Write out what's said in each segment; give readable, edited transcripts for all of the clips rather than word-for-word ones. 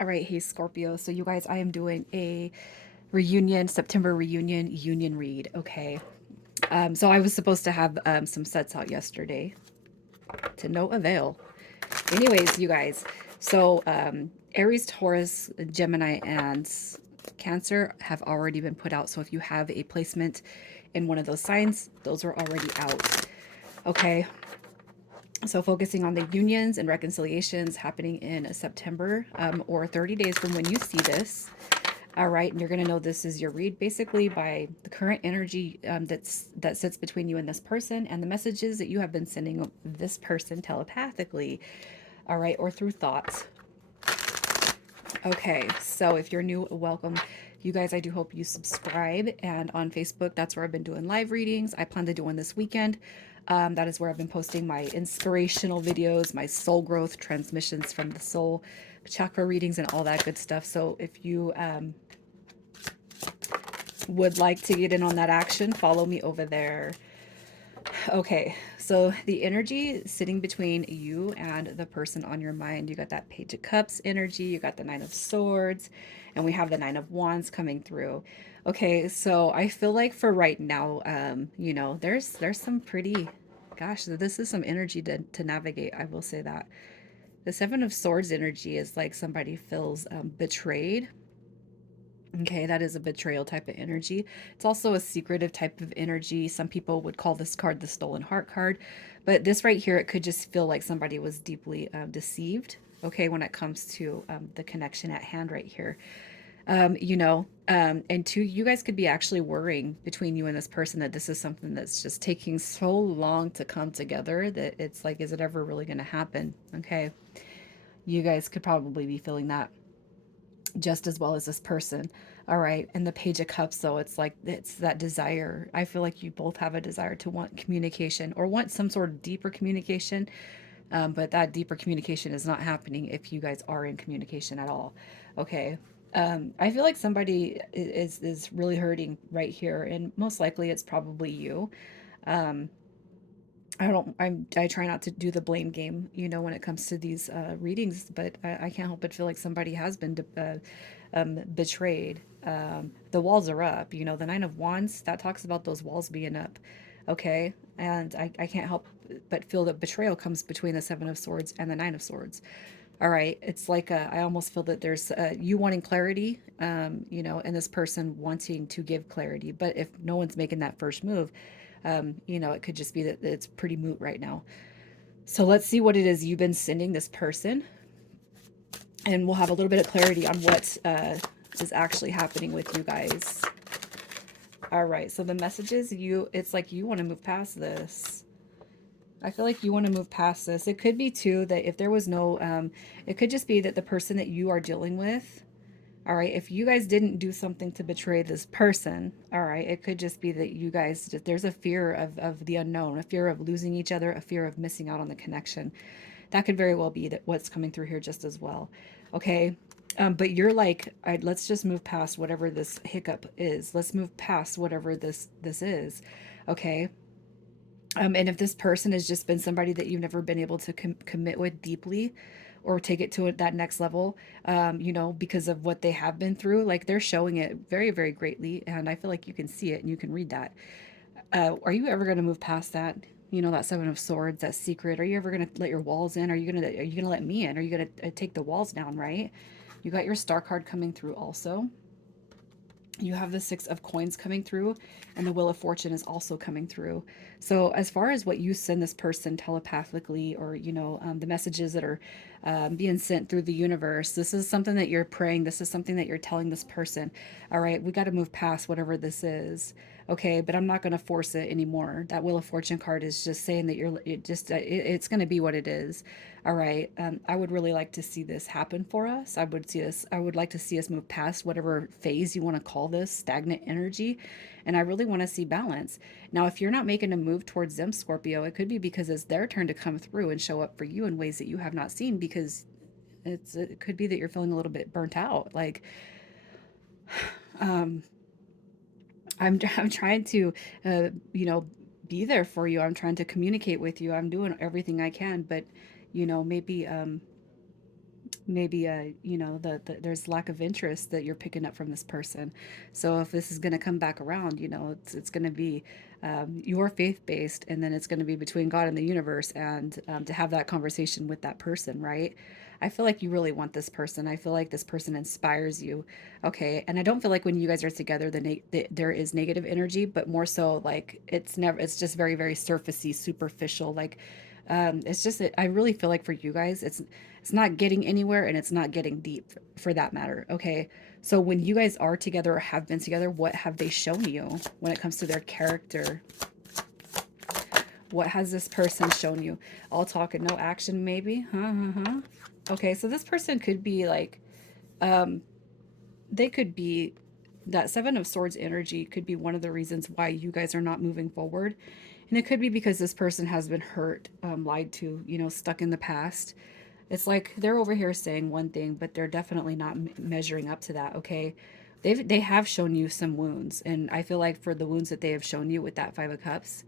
All right, hey Scorpio. So you guys, I am doing a reunion, September reunion union read. Okay. So I was supposed to have some sets out yesterday to no avail. Anyways, you guys. So Aries, Taurus, Gemini, and Cancer have already been put out. So if you have a placement in one of those signs, those are already out. Okay. So focusing on the unions and reconciliations happening in September, or 30 days from when you see this. All right, and you're going to know this is your read basically by the current energy that sits between you and this person, and the messages that you have been sending this person telepathically, all right, or through thoughts. Okay, so if you're new, welcome. You guys, I do hope you subscribe. And on Facebook, that's where I've been doing live readings. I plan to do one this weekend. That is where I've been posting my inspirational videos, my soul growth transmissions from the soul, chakra readings, and all that good stuff. So if you would like to get in on that action, follow me over there. Okay, so the energy sitting between you and the person on your mind, you got that Page of Cups energy, you got the Nine of Swords, and we have the Nine of Wands coming through. Okay, so I feel like for right now, there's some pretty, gosh, this is some energy to navigate. I will say that. The Seven of Swords energy is like somebody feels betrayed. Okay, that is a betrayal type of energy. It's also a secretive type of energy. Some people would call this card the stolen heart card, but this right here, it could just feel like somebody was deeply deceived. Okay, when it comes to the connection at hand right here. And two, you guys could be actually worrying between you and this person that this is something that's just taking so long to come together that it's like, is it ever really going to happen? Okay, you guys could probably be feeling that just as well as this person. All right. And the Page of Cups, though, it's like it's that desire. I feel like you both have a desire to want communication or want some sort of deeper communication. But that deeper communication is not happening if you guys are in communication at all. Okay. I feel like somebody is really hurting right here, and most likely it's probably you. Um, I try not to do the blame game, when it comes to these readings, but I can't help but feel like somebody has been betrayed. The walls are up, the Nine of Wands, that talks about those walls being up. Okay. And I can't help but feel that betrayal comes between the Seven of Swords and the Nine of Swords. All right. It's like I almost feel that there's you wanting clarity, and this person wanting to give clarity. But if no one's making that first move, it could just be that it's pretty moot right now. So let's see what it is you've been sending this person, and we'll have a little bit of clarity on what is actually happening with you guys. All right. So the messages, it's like you want to move past this. I feel like you want to move past this. It could be too that if there was no, it could just be that the person that you are dealing with, all right, if you guys didn't do something to betray this person, all right, it could just be that you guys, there's a fear of the unknown, a fear of losing each other, a fear of missing out on the connection. That could very well be that what's coming through here just as well. Okay. But you're like, all right, let's just move past whatever this hiccup is. Let's move past whatever this is. Okay. And if this person has just been somebody that you've never been able to commit with deeply or take it to that next level, because of what they have been through, like they're showing it very, very greatly. And I feel like you can see it and you can read that. Are you ever going to move past that? That Seven of Swords, that secret. Are you ever going to let your walls in? Are you going to let me in? Are you going to take the walls down, right? You got your star card coming through also. You have the Six of Coins coming through, and the Wheel of Fortune is also coming through. So as far as what you send this person telepathically, or the messages that are being sent through the universe, this is something that you're praying, this is something that you're telling this person. All right, we got to move past whatever this is. Okay, but I'm not going to force it anymore. That Wheel of Fortune card is just saying that it's going to be what it is. All right. I would really like to see this happen for us. I would like to see us move past whatever phase you want to call this stagnant energy. And I really want to see balance. Now, if you're not making a move towards them, Scorpio, it could be because it's their turn to come through and show up for you in ways that you have not seen, because it could be that you're feeling a little bit burnt out. Like, um, I'm trying to, be there for you. I'm trying to communicate with you. I'm doing everything I can, but maybe maybe there's lack of interest that you're picking up from this person. So if this is going to come back around, it's going to be your faith based, and then it's going to be between God and the universe, and to have that conversation with that person, right? I feel like you really want this person. I feel like this person inspires you. Okay, and I don't feel like when you guys are together, there is negative energy, but more so like it's just very very surfacey, superficial. Like it's just I really feel like for you guys, it's not getting anywhere, and it's not getting deep for that matter. Okay, so when you guys are together or have been together, what have they shown you when it comes to their character? What has this person shown you? All talk and no action, maybe? Huh. Okay, so this person could be like, um, they could be, that Seven of Swords energy could be one of the reasons why you guys are not moving forward. And it could be because this person has been hurt, lied to, stuck in the past. It's like they're over here saying one thing, but they're definitely not measuring up to that, okay? They have shown you some wounds, and I feel like for the wounds that they have shown you with that 5 of Cups,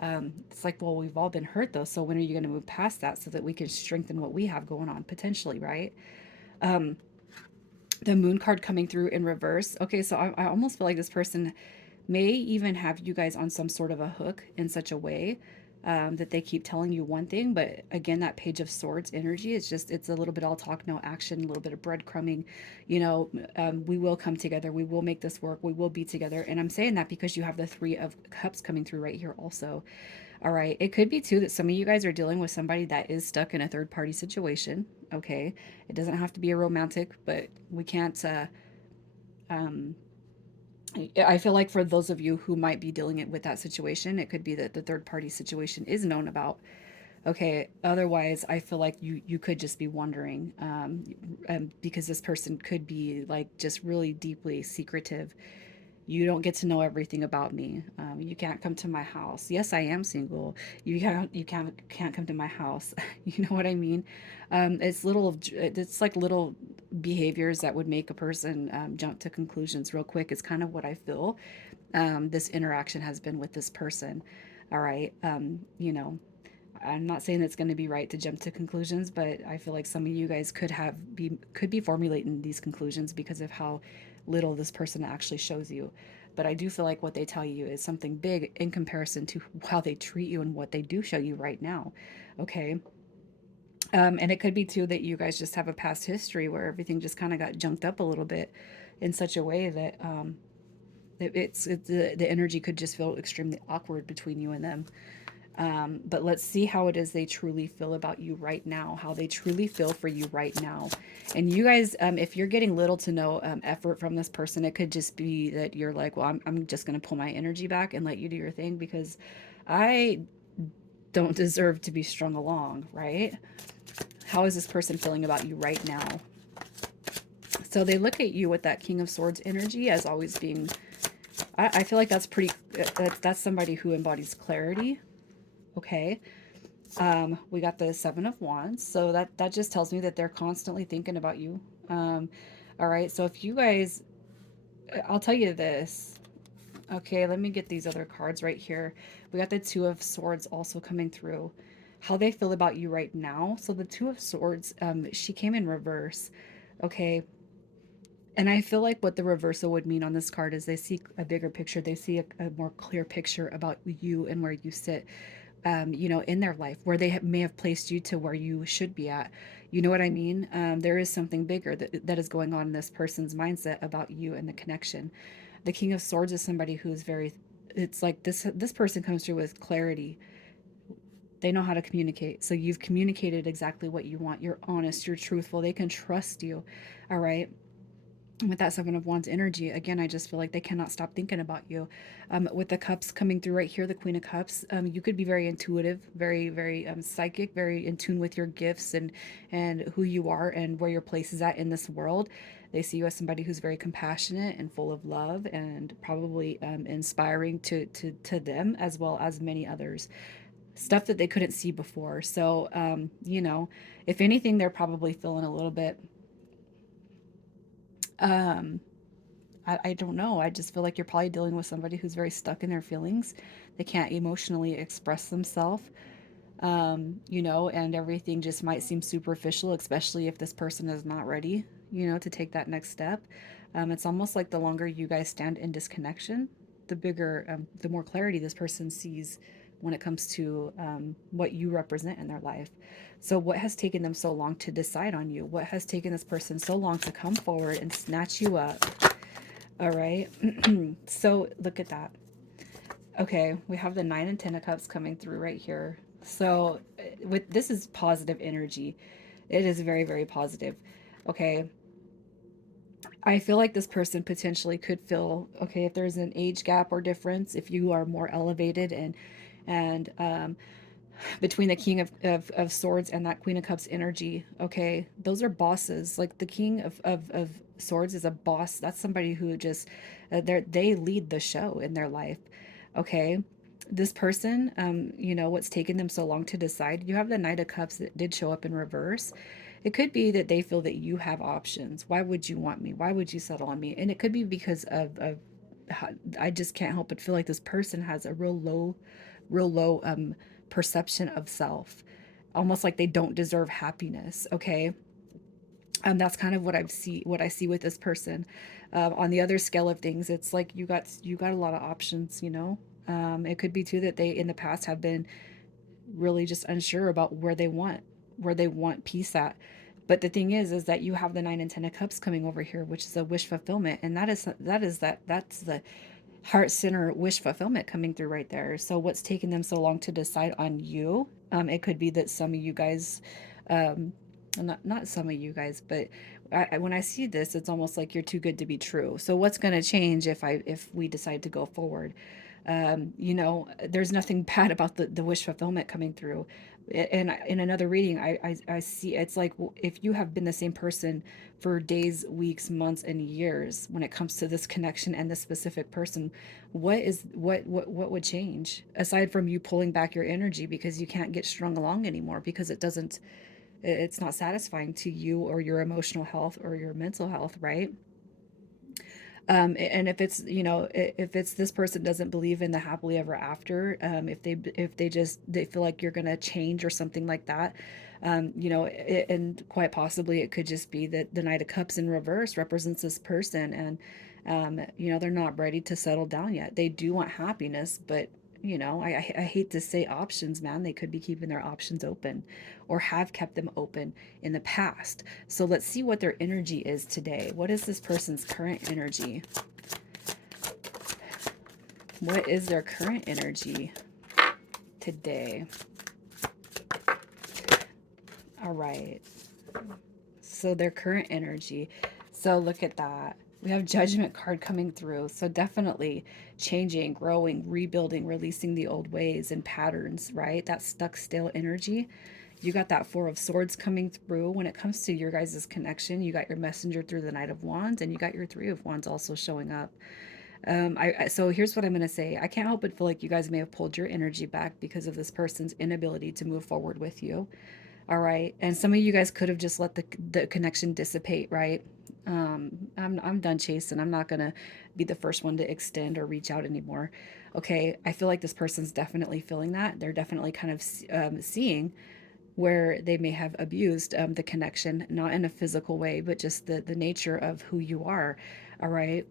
it's like, well, we've all been hurt though, so when are you going to move past that so that we can strengthen what we have going on potentially, right? The Moon card coming through in reverse. Okay, so I almost feel like this person may even have you guys on some sort of a hook in such a way that they keep telling you one thing, but again, that Page of Swords energy, it's a little bit all talk, no action, a little bit of breadcrumbing. We will come together, we will make this work, we will be together. And I'm saying that because you have the 3 of Cups coming through right here also. All right, it could be too that some of you guys are dealing with somebody that is stuck in a third party situation. Okay, it doesn't have to be a romantic, but we can't. Um, I feel like for those of you who might be dealing it with that situation, it could be that the third party situation is known about. Okay, otherwise, I feel like you could just be wondering, because this person could be like just really deeply secretive. You don't get to know everything about me. You can't come to my house. Yes, I am single. You can't come to my house. You know what I mean? It's like little behaviors that would make a person jump to conclusions real quick. Is kind of what I feel. This interaction has been with this person. All right. I'm not saying it's going to be right to jump to conclusions, but I feel like some of you guys could be formulating these conclusions because of how little this person actually shows you. But I do feel like what they tell you is something big in comparison to how they treat you and what they do show you right now. Okay. And it could be too that you guys just have a past history where everything just kind of got junked up a little bit in such a way that the energy could just feel extremely awkward between you and them. But let's see how it is they truly feel about you right now, how they truly feel for you right now. And you guys, if you're getting little to no effort from this person, it could just be that you're like, well, I'm just going to pull my energy back and let you do your thing because I don't deserve to be strung along, right? How is this person feeling about you right now? So they look at you with that King of Swords energy as always being, I feel like that's pretty, that's somebody who embodies clarity. Okay. We got the 7 of Wands, so that just tells me that they're constantly thinking about you. Um, all right, so if you guys, I'll tell you this. Okay, let me get these other cards right here. We got the 2 of Swords also coming through. How they feel about you right now. So the 2 of Swords, she came in reverse. Okay, and I feel like what the reversal would mean on this card is they see a bigger picture. They see a more clear picture about you and where you sit, in their life, where they may have placed you to where you should be at. You know what I mean? There is something bigger that is going on in this person's mindset about you and the connection. The King of Swords is somebody who's very, it's like this person comes through with clarity. They know how to communicate. So you've communicated exactly what you want. You're honest, you're truthful. They can trust you. All right, with that 7 of Wands energy, again, I just feel like they cannot stop thinking about you. With the cups coming through right here, the Queen of Cups, you could be very intuitive, very, very psychic, very in tune with your gifts and who you are and where your place is at in this world. They see you as somebody who's very compassionate and full of love and probably inspiring to them as well as many others. Stuff that they couldn't see before. So, if anything, they're probably feeling a little bit. Um, I don't know. I just feel like you're probably dealing with somebody who's very stuck in their feelings. They can't emotionally express themselves. and everything just might seem superficial, especially if this person is not ready, to take that next step. It's almost like the longer you guys stand in disconnection, the more clarity this person sees when it comes to what you represent in their life. So, what has taken them so long to decide on you? What has taken this person so long to come forward and snatch you up? All right. So, look at that. Okay, we have the 9 and 10 of cups coming through right here. So with this is positive energy. It is very, very positive. Okay, I feel like this person potentially could feel okay if there's an age gap or difference. If you are more elevated and between the king of swords and that queen of cups energy, okay, those are bosses. Like the king of swords is a boss. That's somebody who just they lead the show in their life. Okay, this person, what's taken them so long to decide, you have the knight of cups that did show up in reverse. It could be that they feel that you have options. Why would you want me? Why would you settle on me? And it could be because of I just can't help but feel like this person has a real low perception of self, almost like they don't deserve happiness. Okay, that's kind of what I see with this person. On the other scale of things, it's like you got a lot of options. It could be too that they in the past have been really just unsure about where they want peace at. But the thing is that you have the 9 and 10 of cups coming over here, which is a wish fulfillment, and that's the heart center wish fulfillment coming through right there. So what's taking them so long to decide on you? It could be that some of you guys, um, not some of you guys, but when I see this, it's almost like you're too good to be true. So what's going to change if we decide to go forward? There's nothing bad about the wish fulfillment coming through. And in another reading, I see it's like if you have been the same person for days, weeks, months, and years when it comes to this connection and this specific person, what would change aside from you pulling back your energy because you can't get strung along anymore because it's not satisfying to you or your emotional health or your mental health, right? And if it's if it's this person doesn't believe in the happily ever after, if they feel like you're gonna change or something like that, and quite possibly it could just be that the Knight of Cups in reverse represents this person, and they're not ready to settle down yet. They do want happiness, but I hate to say options, man. They could be keeping their options open or have kept them open in the past. So let's see what their energy is today. What is this person's current energy? What is their current energy today? All right. So their current energy. So look at that. We have judgment card coming through. So definitely changing, growing, rebuilding, releasing the old ways and patterns, right? That stuck still energy. You got that four of swords coming through. When it comes to your guys' connection, you got your messenger through the knight of wands, and you got your three of wands also showing up. So here's what I'm going to say. I can't help but feel like you guys may have pulled your energy back because of this person's inability to move forward with you. All right. And some of you guys could have just let the connection dissipate, right? I'm done chasing. I'm not going to be the first one to extend or reach out anymore. Okay. I feel like this person's definitely feeling that. They're definitely kind of seeing where they may have abused the connection, not in a physical way, but just the nature of who you are. All right.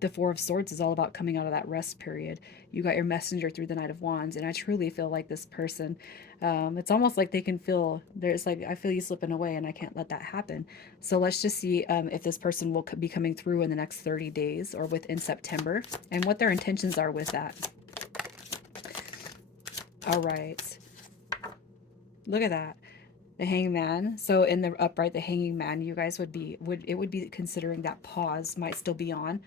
The Four of Swords is all about coming out of that rest period. You got your messenger through the Knight of Wands, and I truly feel like this person, it's almost like they can feel there's like, I feel you slipping away, and I can't let that happen. So let's just see if this person will be coming through in the next 30 days or within September, and what their intentions are with that. All right. Look at that. The hangman. So in the upright, the hanging man, you guys would be considering that pause might still be on.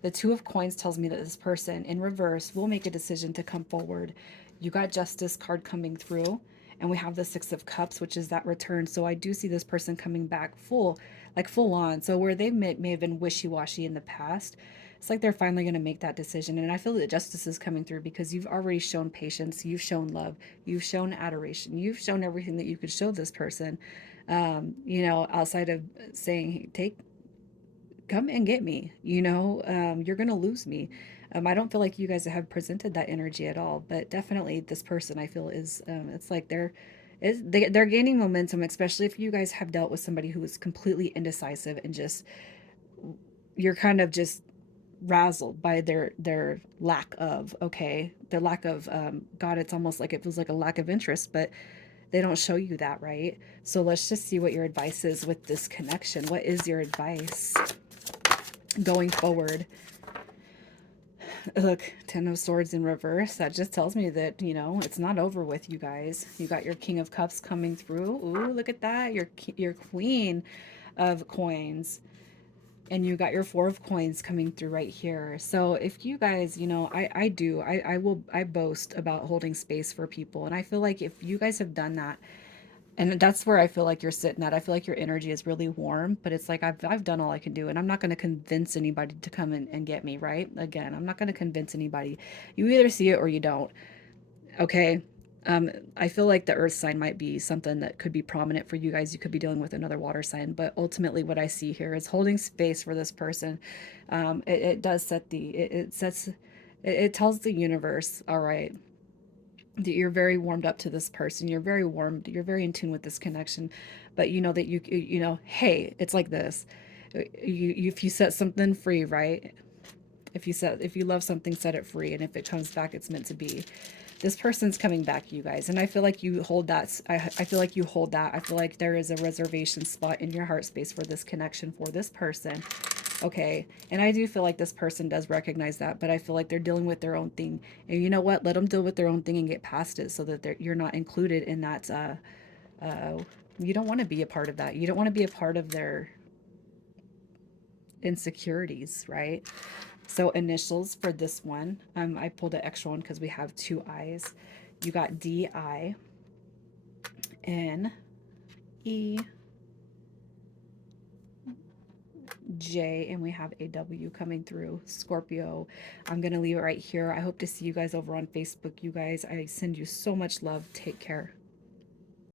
The two of coins tells me that this person in reverse will make a decision to come forward. You got justice card coming through, and we have the six of cups, which is that return. So I do see this person coming back full on. So where they may have been wishy-washy in the past, it's like they're finally going to make that decision. And I feel that justice is coming through because you've already shown patience, you've shown love, you've shown adoration, you've shown everything that you could show this person. Outside of saying, take come and get me, you're going to lose me. I don't feel like you guys have presented that energy at all, but definitely this person I feel is, it's like they're gaining momentum, especially if you guys have dealt with somebody who is completely indecisive and just, you're kind of just razzled by their lack of, okay, their lack of, God, it's almost like it feels like a lack of interest, but they don't show you that, right? So let's just see what your advice is with this connection. What is your advice going forward? Look, Ten of Swords in reverse. That just tells me that, it's not over with, you guys. You got your King of Cups coming through. Ooh, look at that. Your Queen of Coins. And you got your Four of Coins coming through right here. So if you guys, I boast about holding space for people. And I feel like if you guys have done that, and that's where I feel like you're sitting at. I feel like your energy is really warm, but it's like I've done all I can do, and I'm not going to convince anybody to come in and get me, right? Again, I'm not going to convince anybody. You either see it or you don't. Okay. Um, I feel like the earth sign might be something that could be prominent for you guys. You could be dealing with another water sign, but ultimately, what I see here is holding space for this person. It does set it sets, it tells the universe, all right, that you're very warmed up to this person. You're very warmed. You're very in tune with this connection, but you know that hey, it's like this. If you set something free, right? If you love something, set it free, and if it comes back, it's meant to be. This person's coming back, you guys, and I feel like you hold that. I feel like you hold that. I feel like there is a reservation spot in your heart space for this connection for this person. Okay, and I do feel like this person does recognize that, but I feel like they're dealing with their own thing, and you know what, let them deal with their own thing and get past it, so that you're not included in that. Uh you don't want to be a part of that. You don't want to be a part of their insecurities, right? So initials for this one, I pulled an extra one because we have two I's. You got DINEJ, and we have a W coming through. Scorpio. I'm going to leave it right here. I hope to see you guys over on Facebook. You guys, I send you so much love. Take care.